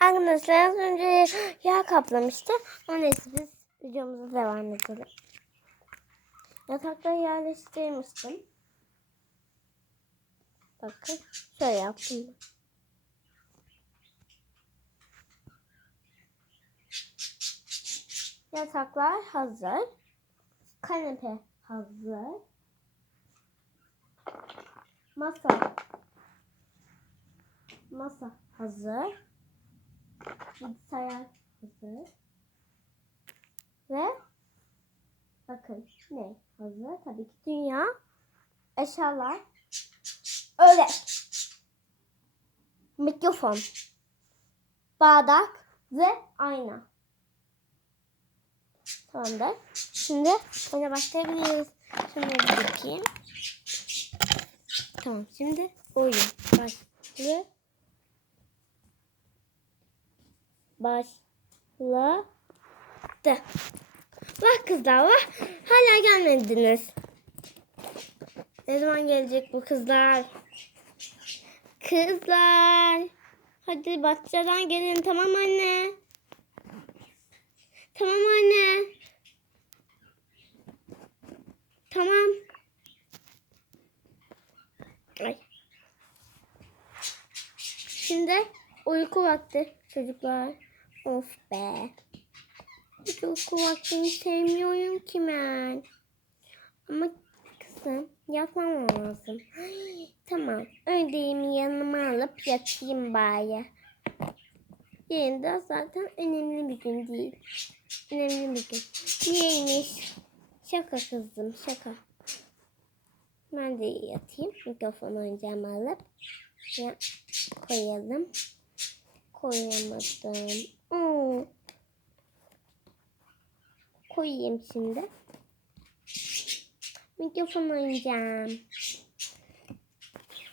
Arkadaşlar az önce yağ kaplamıştı. O neyse biz videomuza devam edelim. Yatakları yerleştirmiştim. Bakın şöyle yaptım. Yataklar hazır. Kanepe hazır. Masa. Masa hazır. Bilgisayar hazır. Ve bakın ne hazır? Tabii ki dünya. Eşyalar. Öyle. Mikrofon. Bardak ve ayna. Tamamdır. Şimdi oyuna başlayabiliriz. Bir bakayım. Tamam şimdi oyun başlı. Başladı. Vah kızlar vah. Hala gelmediniz. Ne zaman gelecek bu kızlar? Kızlar. Hadi bahçeden gelin tamam anne. Tamam anne. Tamam. Ay. Şimdi uyku vakti çocuklar. Of be. Uyku vaktini sevmiyorum ki ben. Ama kızım yatmam lazım. Ay, tamam. Ödeğimi yanıma alıp yatayım bari. Yarın da zaten önemli bir gün değil. Önemli bir gün. Neymiş? Şaka kızım şaka. Ben de yatayım. Mikrofon oyuncağımı alıp ya, koyalım. Koyamadım. Koyayım şimdi. Mikrofon oyuncağım.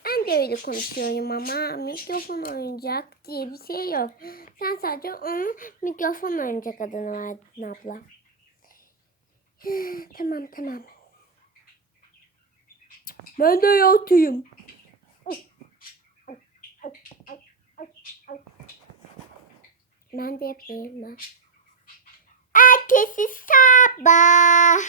Ben de öyle konuşuyorum ama mikrofon oyuncak diye bir şey yok. Sen sadece onun mikrofon oyuncak adını verdin abla. tamam tamam. Ben de yatayım. Ben de yapayım ben. Ertesi sabah.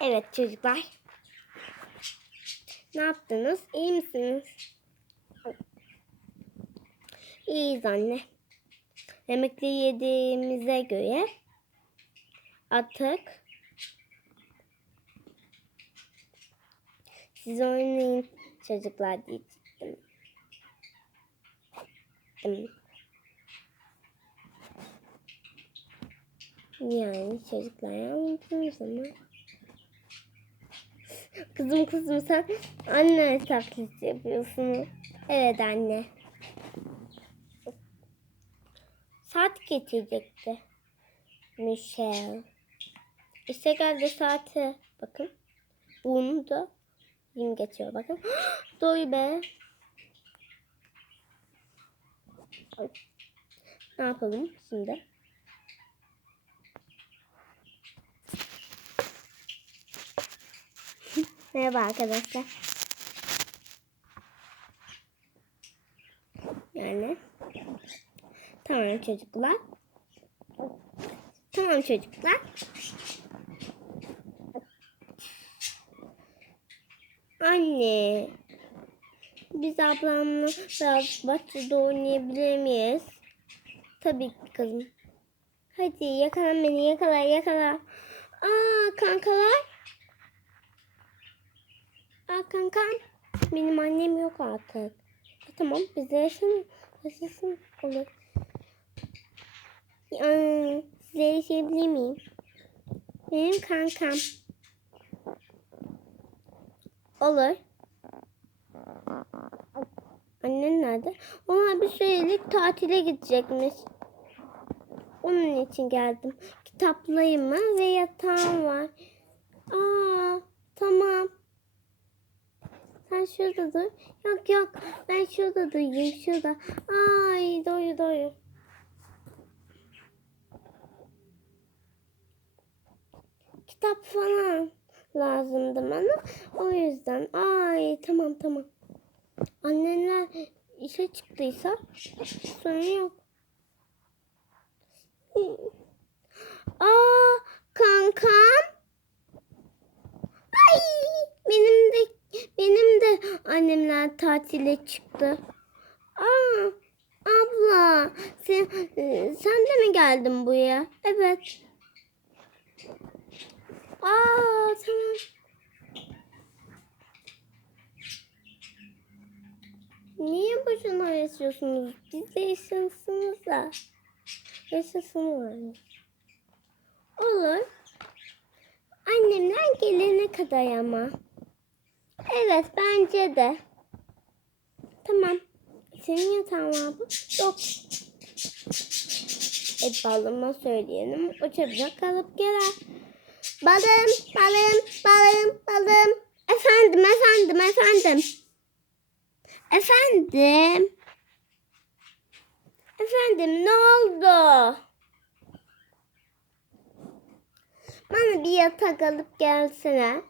Evet çocuklar. Ne yaptınız? İyi misiniz? İyiyiz anne. Yemekli yediğimize göre artık siz oynayın çocuklar diyecektim. Yani çocuklar anlatıyoruz ama. Kızım kızım sen anne taklidi yapıyorsun. Evet anne. Saat getirecekti. Michelle. İşte geldi saati. Bakın. Bunu da 20 geçiyor. Bakın. Doy be. Ne yapalım şimdi? Merhaba arkadaşlar. Yani. Tamam çocuklar. Tamam çocuklar. Anne. Biz ablamla biraz bahçede oynayabilir miyiz? Tabii ki kızım. Hadi yakala beni yakala yakala. Aa kankalar. Aa kankam. Benim annem yok artık. E, tamam bize yaşasın. Yaşasın olur. Size yaşayabilir miyim? Benim kankam. Olur. Annen nerede? Onlar bir sürelik tatile gidecekmiş. Onun için geldim. Kitaplarımı ve yatağım var. Aa, tamam. Sen şurada dur. Yok yok. Ben şurada durayım. Şurada. Ay doyu doyu. Kitap falan lazımdı bana. O yüzden. Ay tamam tamam. Anneler işe çıktıysa sorun yok. Aa kankam. Ay benim de benim de annemler tatile çıktı. Aa abla sen sen de mi geldin buraya? Evet. Aa tamam. Niye boşuna yaşıyorsunuz? Biz de yaşasınız da. Yaşasınız. Olur. Annemler gelene kadar ama. Evet bence de. Tamam. Senin yatağın var mı? Yok. E balıma söyleyelim. O çabucak kalıp gelir. Balım, balım, balım, balım. Efendim, efendim, efendim. Efendim. Efendim ne oldu? Bana bir yatak alıp gelsene.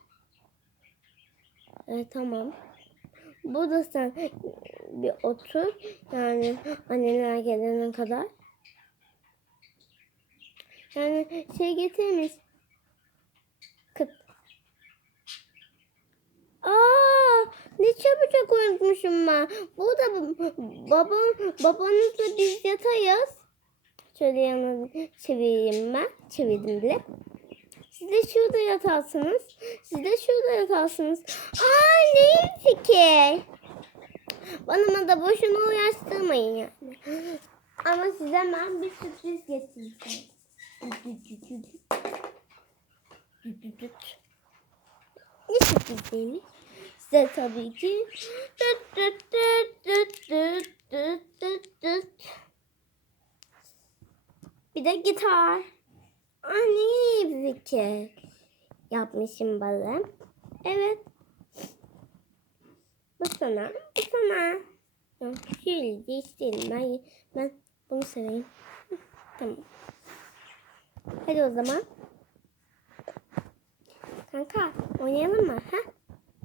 Evet tamam. Burada sen bir otur. Yani anneler gelene kadar. Yani şey getirmiş. Kıt. Aa, ne çabucak unutmuşum ben. Burada babam, babanızla biz yatayız. Şöyle yanına çevireyim ben. Çevirdim bile. Siz de şurada yatarsınız. Siz de şurada yatarsınız. Aa ne iyi fikir. Bana da boşuna uğraştırmayın yani. Ama size ben bir sürpriz getireceğim. Ne sürpriziymiş? Size tabii ki bir de gitar. Anne fikir yapmışım balım. Evet. Bu sana, bu sana. Şöyle değiştirelim. Ben, ben bunu seveyim. Tamam. Hadi o zaman. Kanka oynayalım mı? Ha?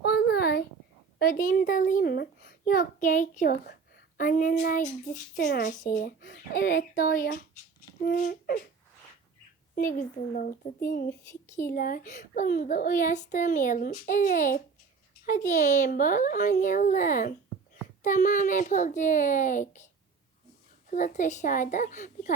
Olur. Ödeyimi de alayım mı? Yok gerek yok. Anneler gitsin her şeyi. Evet doğru. Ne güzel oldu değil mi fikirler? Onu da uyaştırmayalım. Evet. Hadi bol oynayalım. Tamam yapılacak. Fırat aşağıda birkaç